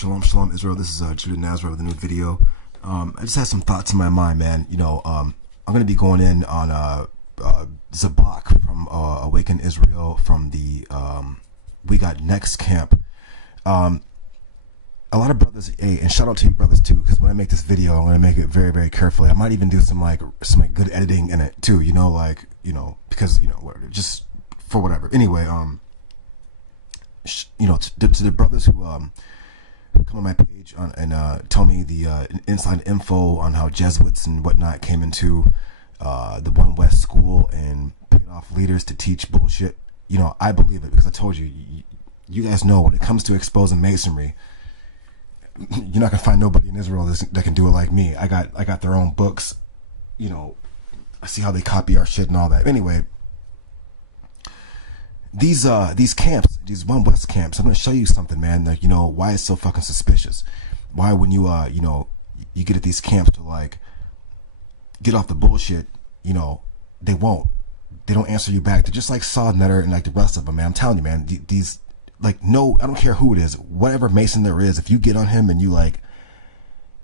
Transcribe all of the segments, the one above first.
Shalom, shalom, Israel. This is Judah Nazareth with a new video. I just had some thoughts in my mind, man. I'm going to be going in on Zabak from Awaken Israel from the We Got Next camp. A lot of brothers, and shout out to you brothers too, because when I make this video, I'm going to make it very, very carefully. I might even do some good editing in it too, because, whatever, just for whatever. Anyway, to the brothers who come on my page and tell me the inside info on how Jesuits and whatnot came into the One West school and paid off leaders to teach bullshit. I believe it because I told you, you guys know when it comes to exposing Masonry, you're not gonna find nobody in Israel that can do it like me. I got their own books. I see how they copy our shit and all that. Anyway, these camps, these One West camps, I'm gonna show you something, man. Like, why it's so fucking suspicious. Why when you you get at these camps to get off the bullshit, they won't. They don't answer you back. They're just like Saw Nutter and the rest of them, man. I'm telling you, man. These no, I don't care who it is, whatever Mason there is. If you get on him and you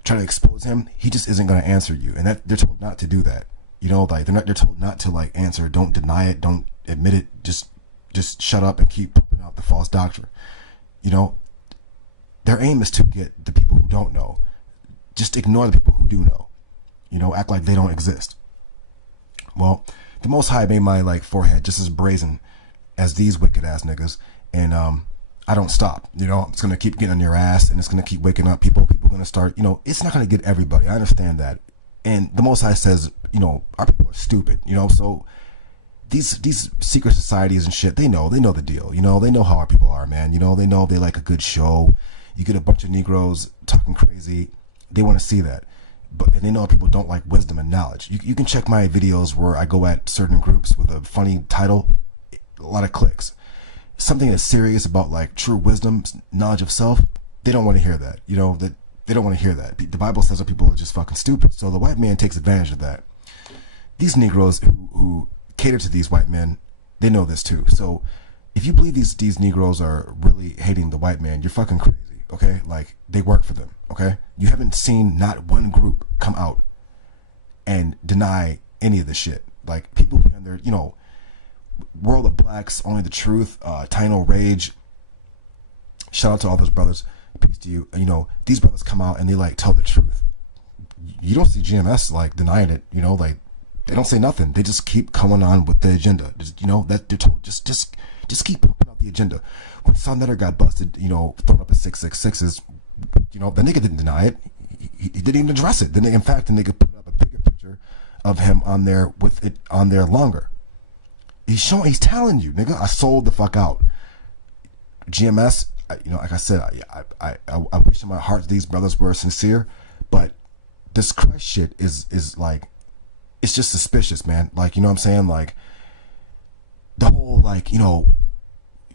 try to expose him, he just isn't gonna answer you. And that they're told not to do that. They're told not to answer. Don't deny it. Don't admit it. Just shut up and keep pumping out the false doctrine. Their aim is to get the people who don't know. Just ignore the people who do know. Act like they don't exist. Well, the Most High made my forehead just as brazen as these wicked ass niggas, and I don't stop. It's gonna keep getting on your ass, and it's gonna keep waking up people. People are gonna start. It's not gonna get everybody. I understand that, and the Most High says, our people are stupid. So these secret societies and shit, they know the deal. They know how our people are, man. They know they like a good show. You get a bunch of Negroes talking crazy, they want to see that. And they know people don't like wisdom and knowledge. You can check my videos where I go at certain groups with a funny title, a lot of clicks. Something that's serious about true wisdom, knowledge of self, they don't want to hear that. They don't want to hear that. The Bible says that people are just fucking stupid. So the white man takes advantage of that. These Negroes who cater to these white men, they know this too. So if you believe these Negroes are really hating the white man, you're fucking crazy. Okay, they work for them. Okay, you haven't seen not one group come out and deny any of this shit. People behind their, World of Blacks, Only the Truth, Tino Rage. Shout out to all those brothers. Peace to you. These brothers come out and they tell the truth. You don't see GMS denying it. They don't say nothing. They just keep coming on with the agenda. That they're told just keep pumping out the agenda. When Son Nutter got busted, throwing up his 666s, the nigga didn't deny it. He didn't even address it. In fact, the nigga put up a bigger picture of him on there with it on there longer. He's telling you, nigga, I sold the fuck out. GMS, like I said, I wish in my heart these brothers were sincere, but this Christ shit is it's just suspicious, man. You know what I'm saying? The whole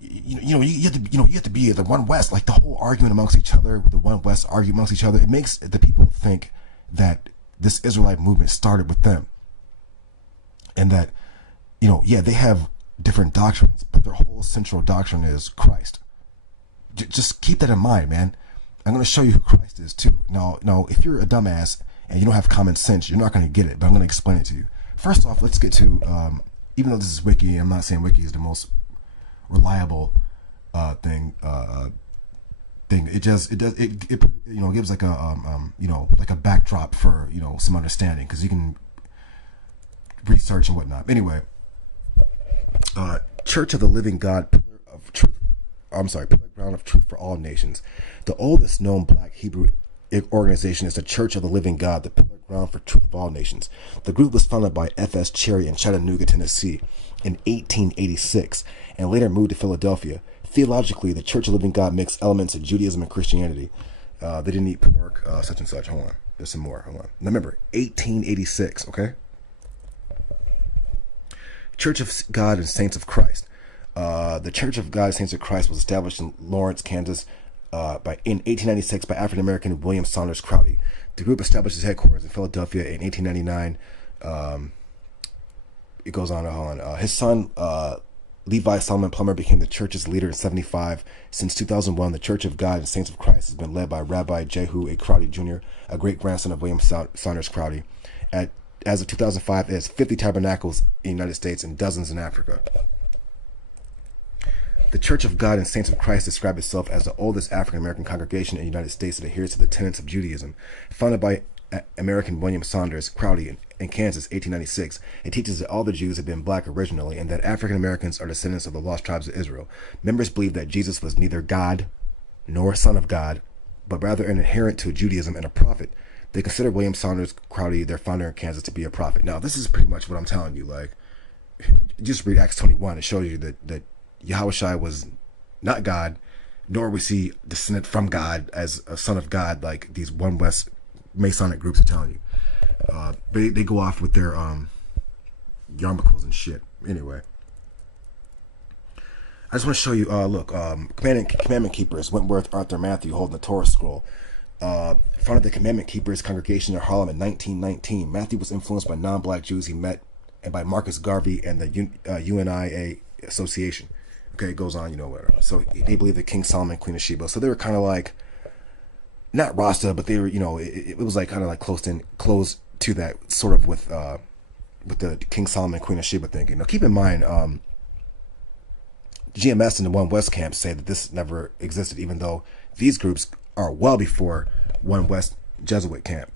you have to be the One West, the whole argument amongst each other, the One West argue amongst each other. It makes the people think that this Israelite movement started with them, and that they have different doctrines, but their whole central doctrine is Christ. Just keep that in mind, man. I'm going to show you who Christ is too. Now, if you're a dumbass and you don't have common sense, you're not going to get it, but I'm going to explain it to you. First off, let's get to, even though this is Wiki, I'm not saying Wiki is the most reliable thing. It gives a backdrop for some understanding, because you can research and whatnot. Anyway, Church of the Living God, Pillar Ground of Truth for All Nations. The oldest known Black Hebrew organization is the Church of the Living God, the Pillar Ground for Truth of All Nations. The group was founded by F.S. Cherry in Chattanooga, Tennessee in 1886 and later moved to Philadelphia. Theologically, the Church of the Living God mixed elements of Judaism and Christianity. They didn't eat pork, such and such. Hold on. There's some more. Hold on. Now remember, 1886, okay? Church of God and Saints of Christ. The Church of God and Saints of Christ was established in Lawrence, Kansas in 1896 by African-American William Saunders Crowdy. The group established its headquarters in Philadelphia in 1899. It goes on and on. His son Levi Solomon Plummer became the church's leader in 75. Since 2001, the Church of God and Saints of Christ has been led by Rabbi Jehu A. Crowdy Jr., a great-grandson of William Saunders Crowdy. As of 2005, it has 50 tabernacles in the United States and dozens in Africa. The Church of God and Saints of Christ describes itself as the oldest African-American congregation in the United States that adheres to the tenets of Judaism. Founded by American William Saunders Crowdy in Kansas, 1896, it teaches that all the Jews had been black originally and that African Americans are descendants of the lost tribes of Israel. Members believe that Jesus was neither God nor Son of God, but rather an adherent to Judaism and a prophet. They consider William Saunders Crowdy, their founder in Kansas, to be a prophet. Now, this is pretty much what I'm telling you. Like, just read Acts 21. It shows you that Yahushua was not God, nor was he descended from God as a son of God, like these One West Masonic groups are telling you. They go off with their yarmulkes and shit. Anyway, I just want to show you. Look, Commandment Keepers, Wentworth Arthur Matthew, holding the Torah scroll. Founded the Commandment Keepers congregation in Harlem in 1919. Matthew was influenced by non-black Jews he met and by Marcus Garvey and the UNIA Association. Okay, it goes on, whatever. So they believe that King Solomon, Queen of Sheba. So they were kind of like, not Rasta, but they were, it was like kind of like close to that, sort of with the King Solomon, Queen of Sheba thing. Now, keep in mind, GMS and the One West camps say that this never existed, even though these groups are well before One West Jesuit camp.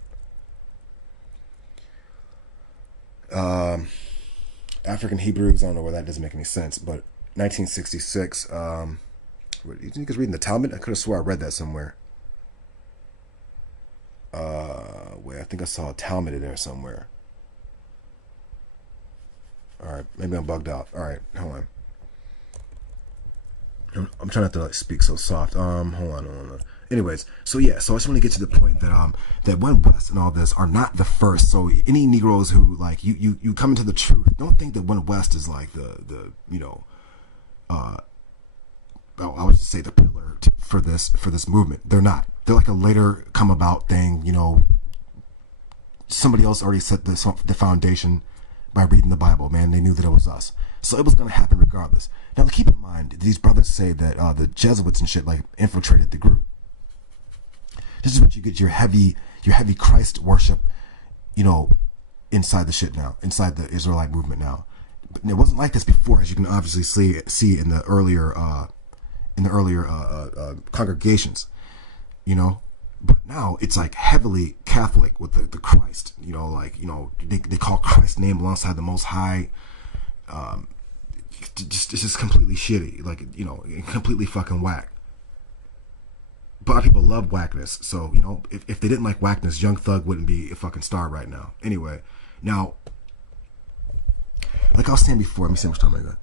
African Hebrews, I don't know where that doesn't make any sense, but 1966. You think it's reading the Talmud? I could have swore I read that somewhere. Wait, I think I saw a Talmud in there somewhere. Alright, maybe I'm bugged out. Alright, hold on. I'm trying not to speak so soft. Hold on. Anyways, so I just want to get to the point that that One West and all this are not the first. So any Negroes who like you come into the truth, don't think that One West is like the I would say the pillar for this movement. They're not. They're like a later come about thing. Somebody else already set the foundation by reading the Bible. Man, they knew that it was us. So it was going to happen regardless. Now, keep in mind, these brothers say that the Jesuits and shit like infiltrated the group. This is what you get your heavy Christ worship, inside the shit now, inside the Israelite movement now. But it wasn't like this before, as you can obviously see in the earlier congregations, But now it's like heavily Catholic with the Christ, they call Christ's name alongside the Most High. It's just completely shitty, completely fucking whack. But a lot of people love whackness, so if they didn't like whackness, Young Thug wouldn't be a fucking star right now. Anyway, now, like I was saying before, let me see how much time I got.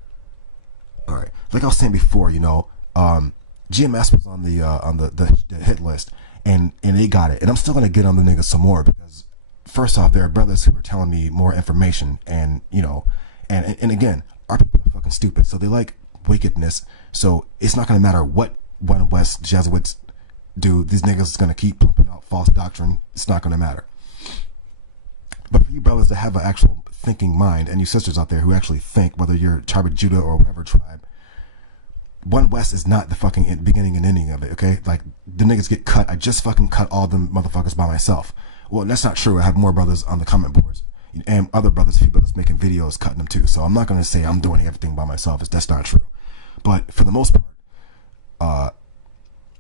All right, like I was saying before, GMS was on the hit list, and they got it, and I'm still gonna get on the niggas some more because first off, there are brothers who are telling me more information, and and again, our people are fucking stupid, so they like wickedness. So it's not gonna matter what One West Jesuits do. These niggas is gonna keep pumping out false doctrine. It's not gonna matter. But for you brothers that have an actual thinking mind, and you sisters out there who actually think, whether you're tribe of Judah or whatever tribe, One West is not the fucking beginning and ending of it, okay? Like, the niggas get cut. I just fucking cut all them motherfuckers by myself. Well, that's not true. I have more brothers on the comment boards and other brothers, a few brothers making videos cutting them too. So I'm not going to say I'm doing everything by myself. That's not true. But for the most part,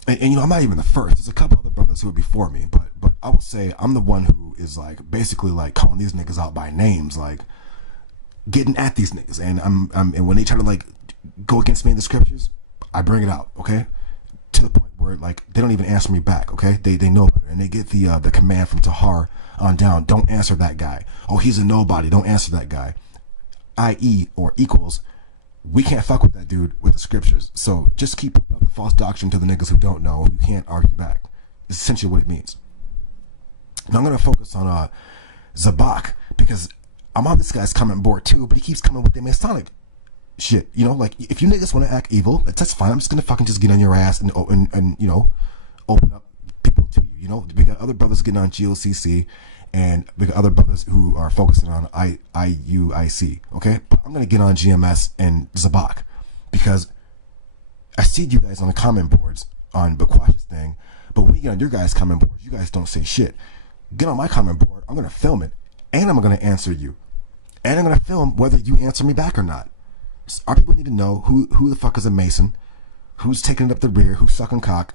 and I'm not even the first. There's a couple other brothers who are before me, but I will say I'm the one who is like basically like calling these niggas out by names, like getting at these niggas. And and when they try to like go against me in the scriptures, I bring it out, okay? To the point where like they don't even answer me back, okay? They know better, and they get the command from Tahar on down. Don't answer that guy. Oh, he's a nobody. Don't answer that guy. I.e. or equals, we can't fuck with that dude with the scriptures. So just keep up the false doctrine to the niggas who don't know, who can't argue back. It's essentially what it means. Now I'm gonna focus on Zabak, because I'm on this guy's comment board too, but he keeps coming with the Masonic shit. Like if you niggas want to act evil, that's fine. I'm just gonna fucking just get on your ass and open up people to you. We got other brothers getting on GOCC, and we got other brothers who are focusing on IUIC. Okay, but I'm gonna get on GMS and Zabak. Because I see you guys on the comment boards on Bakwash's thing, but when you get on your guys' comment boards, you guys don't say shit. Get on my comment board, I'm going to film it, and I'm going to answer you. And I'm going to film whether you answer me back or not. Our people need to know who the fuck is a Mason, who's taking it up the rear, who's sucking cock,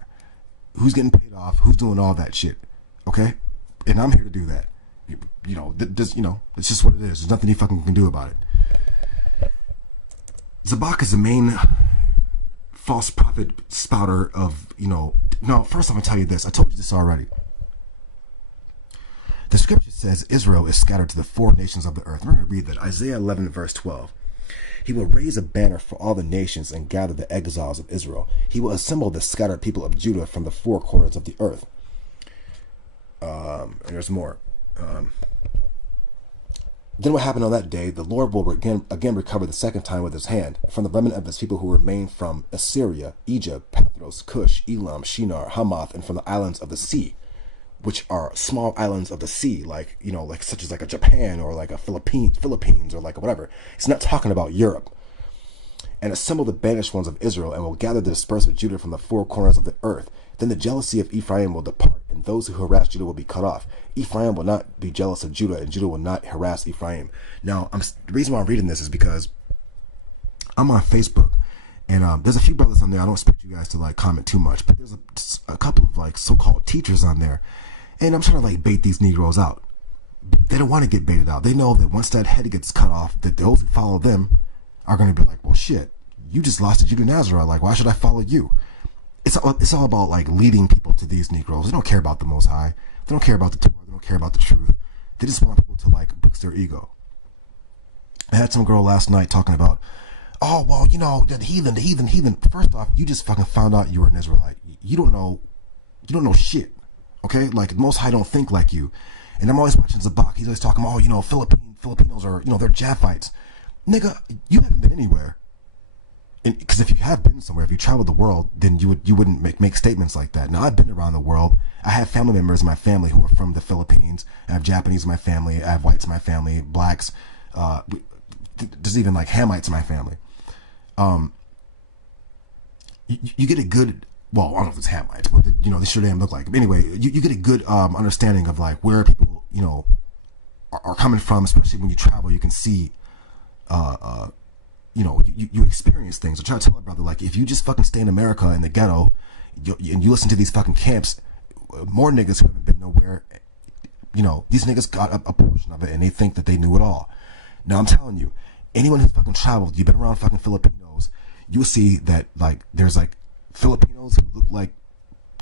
who's getting paid off, who's doing all that shit. Okay? And I'm here to do that. You know, it's just what it is. There's nothing you fucking can do about it. Zabak is the main false prophet spouter of, no, first I'm going to tell you this. I told you this already. The scripture says Israel is scattered to the four nations of the earth. We're going to read that. Isaiah 11, verse 12. He will raise a banner for all the nations and gather the exiles of Israel. He will assemble the scattered people of Judah from the four corners of the earth. And there's more. Then what happened on that day? The Lord will again recover the second time with his hand from the remnant of his people who remain from Assyria, Egypt, Pathros, Cush, Elam, Shinar, Hamath, and from the islands of the sea, which are small islands of the sea, like, like such as like a Japan or like a Philippines or like whatever. It's not talking about Europe. And assemble the banished ones of Israel, and will gather the dispersed of Judah from the four corners of the earth. Then the jealousy of Ephraim will depart, and those who harass Judah will be cut off. Ephraim will not be jealous of Judah, and Judah will not harass Ephraim. Now, the reason why I'm reading this is because I'm on Facebook, and there's a few brothers on there. I don't expect you guys to like comment too much, but there's a couple of like so-called teachers on there, and I'm trying to like bait these Negroes out. They don't want to get baited out. They know that once that head gets cut off, that those who follow them are going to be like, well, shit, you just lost to Judah Nazareth. Like, why should I follow you? It's all about like leading people to these Negroes. They don't care about the Most High. They don't care about the Torah. They don't care about the truth. They just want people to like boost their ego. I had some girl last night talking about, oh, well, the heathen. First off, you just fucking found out you were an Israelite. You don't know shit. Okay? Like, the Most High don't think like you. And I'm always watching Zabak. He's always talking about, Filipinos are, they're Japhites. Nigga, you haven't been anywhere. Because if you have been somewhere, if you traveled the world, then you wouldn't make statements like that. Now, I've been around the world. I have family members in my family who are from the Philippines. I have Japanese in my family. I have whites in my family, blacks. There's even like Hamites in my family. You get a good, well, I don't know if it's Hamites, but they sure damn look like. But anyway, you get a good understanding of like where people are coming from, especially when you travel. You can see. You experience things. I try to tell my brother, like, if you just fucking stay in America in the ghetto, and you listen to these fucking camps, more niggas who haven't been nowhere, these niggas got a portion of it, and they think that they knew it all. Now, I'm telling you, anyone who's fucking traveled, you've been around fucking Filipinos, you'll see that, like, there's, like, Filipinos who look like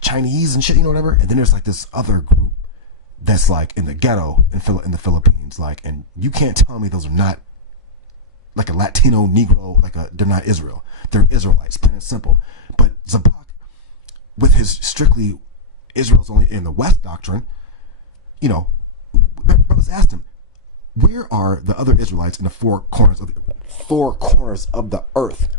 Chinese and shit, whatever, and then there's, like, this other group that's, like, in the ghetto in the Philippines, like, and you can't tell me those are not like a Latino Negro, they're not Israel. They're Israelites, plain and simple. But Zabak, with his strictly Israel's only in the West doctrine, brothers asked him, where are the other Israelites in the four corners of the earth?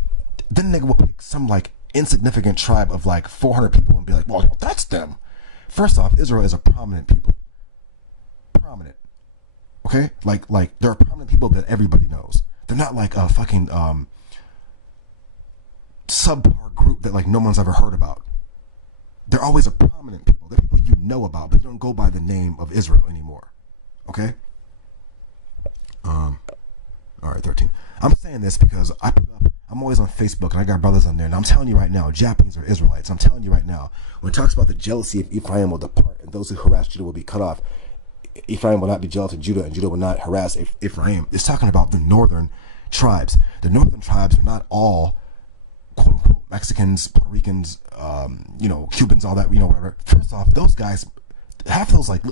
Then nigga will pick some like insignificant tribe of like 400 people and be like, well, that's them. First off, Israel is a prominent people. Prominent. Okay? Like there are prominent people that everybody knows. They're not like a fucking subpar group that like no one's ever heard about. They're always a prominent people. They're people you know about, but they don't go by the name of Israel anymore. Okay? All right, 13. I'm saying this because I'm always on Facebook and I got brothers on there, and I'm telling you right now, Japanese are Israelites. I'm telling you right now, when it talks about the jealousy of Ephraim will depart and those who harass Judah will be cut off, Ephraim will not be jealous of Judah, and Judah will not harass Ephraim. It's talking about the northern tribes. The northern tribes are not all, quote unquote, Mexicans, Puerto Ricans, Cubans, all that, whatever. First off, those guys, half those, like,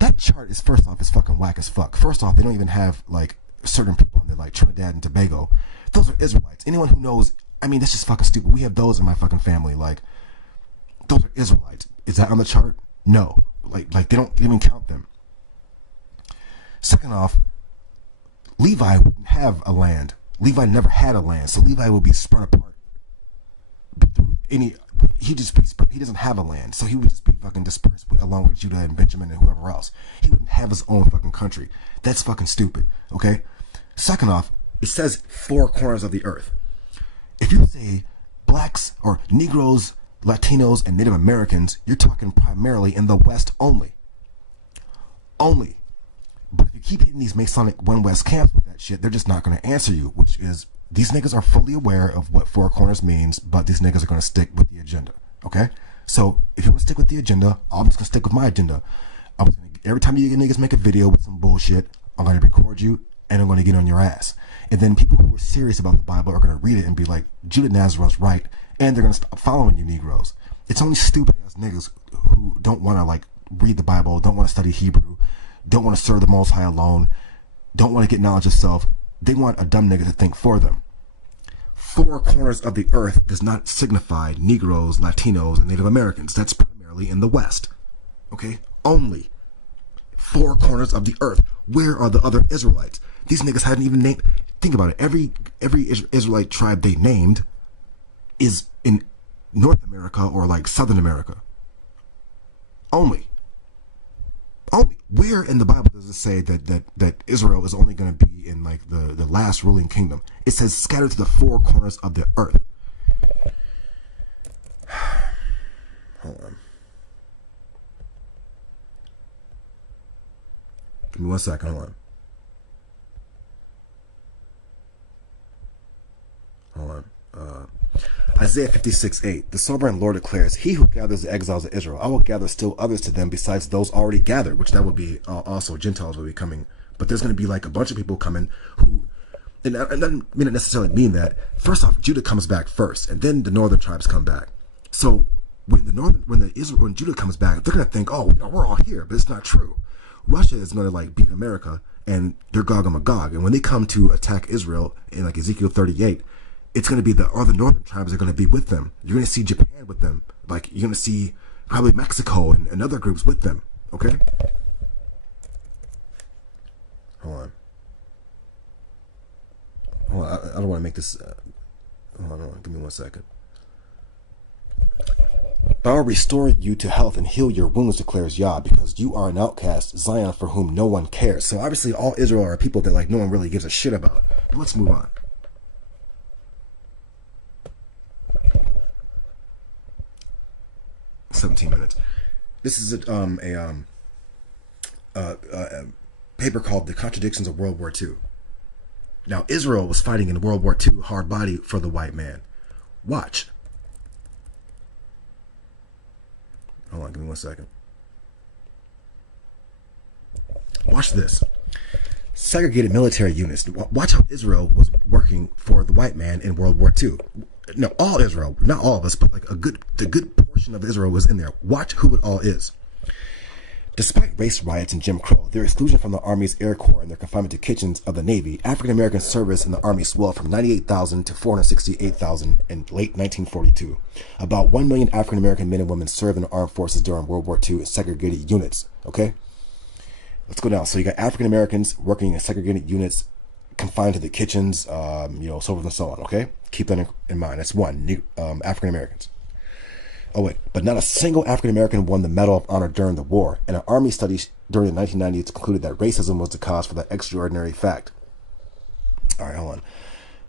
that chart is, first off, is fucking whack as fuck. First off, they don't even have, like, certain people on there, like Trinidad and Tobago. Those are Israelites. Anyone who knows, that's just fucking stupid. We have those in my fucking family. Like, those are Israelites. Is that on the chart? No. Like they don't even count them. Second off, Levi wouldn't have a land. Levi never had a land, so Levi will be spread apart. He doesn't have a land, so he would just be fucking dispersed along with Judah and Benjamin and whoever else. He wouldn't have his own fucking country. That's fucking stupid, okay? Second off, it says four corners of the earth. If you say blacks or Negroes, Latinos, and Native Americans, you're talking primarily in the West only. Only. But if you keep hitting these Masonic One West camps with that shit, they're just not going to answer you, which is, these niggas are fully aware of what Four Corners means, but these niggas are going to stick with the agenda. Okay? So if you want to stick with the agenda, I'm just going to stick with my agenda. Every time you niggas make a video with some bullshit, I'm going to record you and I'm going to get on your ass. And then people who are serious about the Bible are going to read it and be like, Judah Nazareth's right, and they're going to stop following you Negroes. It's only stupid ass niggas who don't want to like read the Bible, don't want to study Hebrew, don't want to serve the Most High alone, don't want to get knowledge of self. They want a dumb nigga to think for them. Four corners of the earth does not signify Negroes, Latinos, and Native Americans. That's primarily in the West. Okay? Only. Four corners of the earth. Where are the other Israelites? These niggas hadn't even named. Think about it. Every Israelite tribe they named is in North America or like Southern America. Only. Only. Where in the Bible does it say that Israel is only going to be in like the last ruling kingdom? It says scattered to the four corners of the earth. Hold on. Give me 1 second. Hold on. Isaiah 56:8. The sovereign Lord declares, "He who gathers the exiles of Israel, I will gather still others to them besides those already gathered," which that would be also Gentiles will be coming. But there's going to be like a bunch of people coming who, and that doesn't necessarily mean that. First off, Judah comes back first, and then the northern tribes come back. So when Judah comes back, they're going to think, oh, we're all here, but it's not true. Russia is going to like beat America, and they're Gog and Magog. And when they come to attack Israel in like Ezekiel 38. It's going to be the northern tribes are going to be with them. You're going to see Japan with them. Like, you're going to see probably Mexico and other groups with them. Okay? Hold on. I don't want to make this... hold on. Give me 1 second. "I will restore you to health and heal your wounds, declares Yah, because you are an outcast, Zion, for whom no one cares." So obviously all Israel are people that like no one really gives a shit about. But let's move on. 17 minutes. This is a paper called "The Contradictions of World War II." Now, Israel was fighting in World War II hard body for the white man. Watch. Hold on, give me 1 second. Watch this. Segregated military units. Watch how Israel was working for the white man in World War II. No, all Israel, not all of us, but like the good portion of Israel was in there. Watch who it all is. Despite race riots and Jim Crow, their exclusion from the Army's Air Corps and their confinement to kitchens of the Navy, African American service in the Army swelled from 98,000 to 468,000 in late 1942. About 1 million African American men and women served in the armed forces during World War II in segregated units. Okay? Let's go down. So you got African Americans working in segregated units, confined to the kitchens, so forth and so on. Okay, keep that in mind. That's one. African Americans. Oh wait, but not a single African American won the Medal of Honor during the war. And an Army study during the 1990s concluded that racism was the cause for that extraordinary fact. All right, hold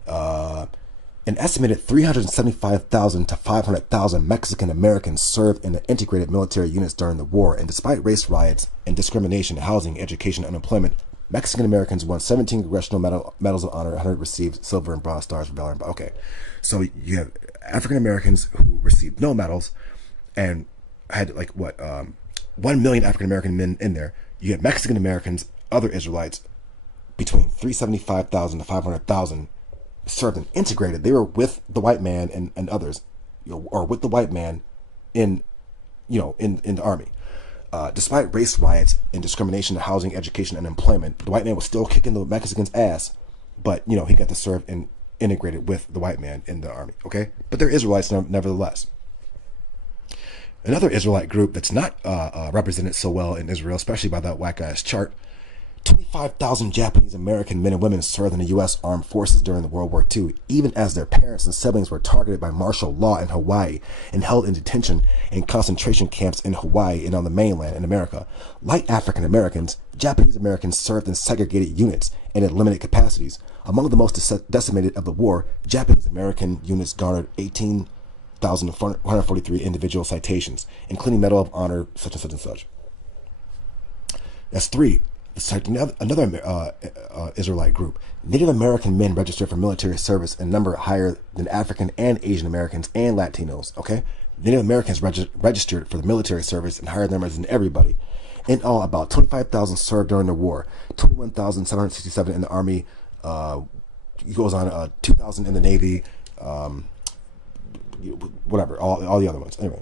on. An estimated 375,000 to 500,000 Mexican Americans served in the integrated military units during the war. And despite race riots and discrimination, housing, education, and unemployment, Mexican Americans won 17 Congressional Medals of Honor, 100 received silver and bronze stars for valor. Okay, so you have African Americans who received no medals and had 1 million African American men in there. You have Mexican Americans, other Israelites, between 375,000 to 500,000 served and integrated. They were with the white man and others, or with the white man in the army. Despite race riots and discrimination in housing, education, and employment, the white man was still kicking the Mexicans' ass, but he got to serve and integrated with the white man in the army. Okay, but they're Israelites nevertheless. Another Israelite group that's not represented so well in Israel, especially by that whack ass chart, 25,000 Japanese American men and women served in the U.S. Armed Forces during the World War II, even as their parents and siblings were targeted by martial law in Hawaii and held in detention in concentration camps in Hawaii and on the mainland in America. Like African Americans, Japanese Americans served in segregated units and in limited capacities. Among the most decimated of the war, Japanese American units garnered 18,143 individual citations, including Medal of Honor, such and such and such. That's three. Another Israelite group. Native American men registered for military service in number higher than African and Asian Americans and Latinos. Okay, Native Americans registered for the military service in higher numbers than everybody. In all, about 25,000 served during the war. 21,767 in the Army. He goes on 2,000 in the Navy. Whatever. All the other ones. Anyway.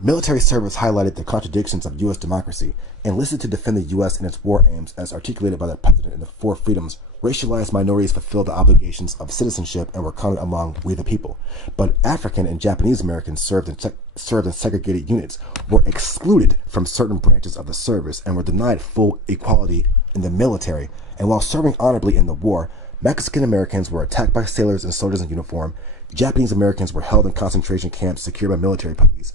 Military service highlighted the contradictions of U.S. democracy, enlisted to defend the U.S. and its war aims as articulated by the President in the Four Freedoms. Racialized minorities fulfilled the obligations of citizenship and were counted among we the people. But African and Japanese Americans served in segregated units, were excluded from certain branches of the service, and were denied full equality in the military. And while serving honorably in the war, Mexican Americans were attacked by sailors and soldiers in uniform. Japanese Americans were held in concentration camps secured by military police.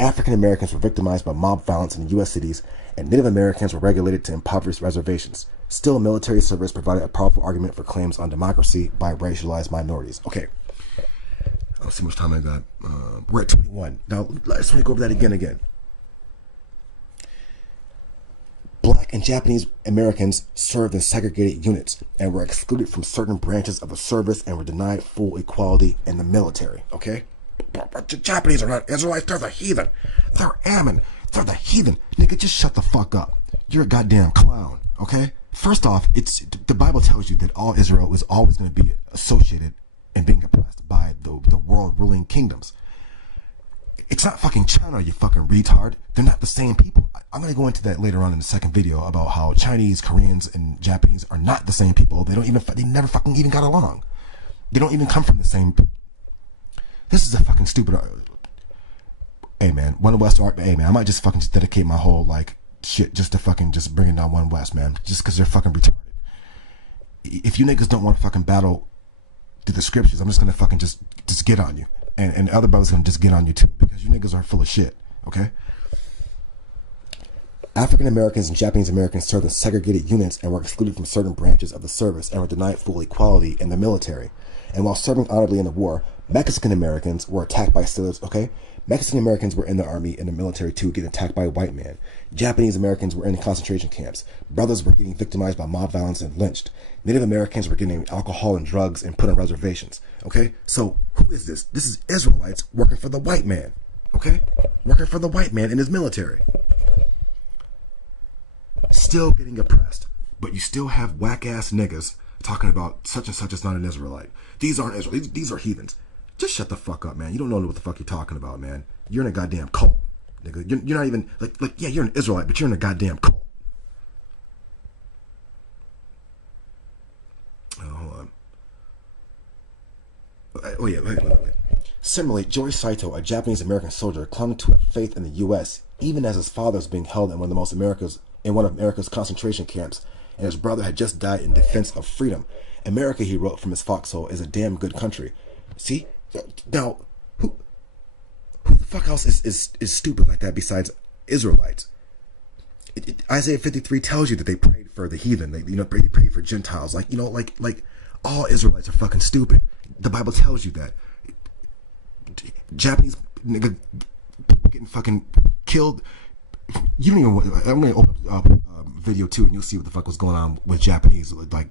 African Americans were victimized by mob violence in U.S. cities, and Native Americans were regulated to impoverished reservations. Still, military service provided a powerful argument for claims on democracy by racialized minorities. Okay. Let's see how much time I got. We're at 21. Now, let's go over that again. Black and Japanese Americans served in segregated units and were excluded from certain branches of the service and were denied full equality in the military. Okay? But the Japanese are not Israelites. They're the heathen. They're Ammon. They're the heathen. Nigga, just shut the fuck up. You're a goddamn clown. Okay? First off, the Bible tells you that all Israel is always going to be associated and being oppressed by the world ruling kingdoms. It's not fucking China, you fucking retard. They're not the same people. I'm going to go into that later on in the second video about how Chinese, Koreans, and Japanese are not the same people. They never fucking even got along. They don't even come from the same. This is a fucking stupid. Hey man, One West art. Hey man, I might just fucking dedicate my whole like shit just to fucking just bringing down One West, man. Just because they're fucking retarded. If you niggas don't want to fucking battle through the scriptures, I'm just gonna fucking just get on you, and other brothers gonna just get on you too, because you niggas are full of shit. Okay. African Americans and Japanese Americans served in segregated units and were excluded from certain branches of the service and were denied full equality in the military. And while serving honorably in the war, Mexican Americans were attacked by sailors. Okay, Mexican Americans were in the army and the military too, getting attacked by a white man. Japanese Americans were in concentration camps. Brothers were getting victimized by mob violence and lynched. Native Americans were getting alcohol and drugs and put on reservations. Okay, so who is this? This is Israelites working for the white man. Okay, working for the white man in his military. Still getting oppressed, but you still have whack ass niggas talking about such and such is not an Israelite. These aren't Israelites. These are heathens. Just shut the fuck up, man. You don't know what the fuck you're talking about, man. You're in a goddamn cult, nigga. You're not even like yeah, you're an Israelite, but you're in a goddamn cult. Oh, hold on. Oh yeah, wait. Similarly, George Saito, a Japanese American soldier, clung to a faith in the U.S. even as his father was being held in one of America's concentration camps, and his brother had just died in defense of freedom. America, he wrote from his foxhole, is a damn good country. See? Now, who the fuck else is stupid like that besides Israelites? Isaiah 53 tells you that they prayed for the heathen. They prayed for Gentiles. Like all Israelites are fucking stupid. The Bible tells you that. Japanese nigga getting fucking killed. You don't even. I'm gonna open up video too, and you'll see what the fuck was going on with Japanese. Like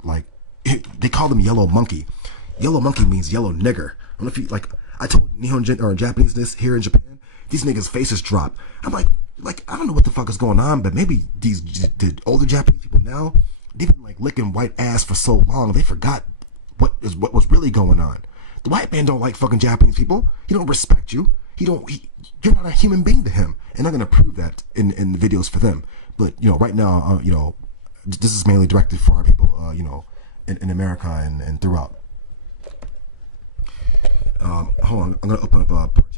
they call them yellow monkey. Yellow monkey means yellow nigger. I don't know if you like. I told Nihon or Japanese this here in Japan. These niggas' faces drop. I'm like I don't know what the fuck is going on, but maybe the older Japanese people now, they've been like licking white ass for so long they forgot what was really going on. The white man don't like fucking Japanese people. He don't respect you. You're not a human being to him, and I'm gonna prove that in the videos for them. But right now, this is mainly directed for our people, in America and throughout. Hold on, I'm gonna open up part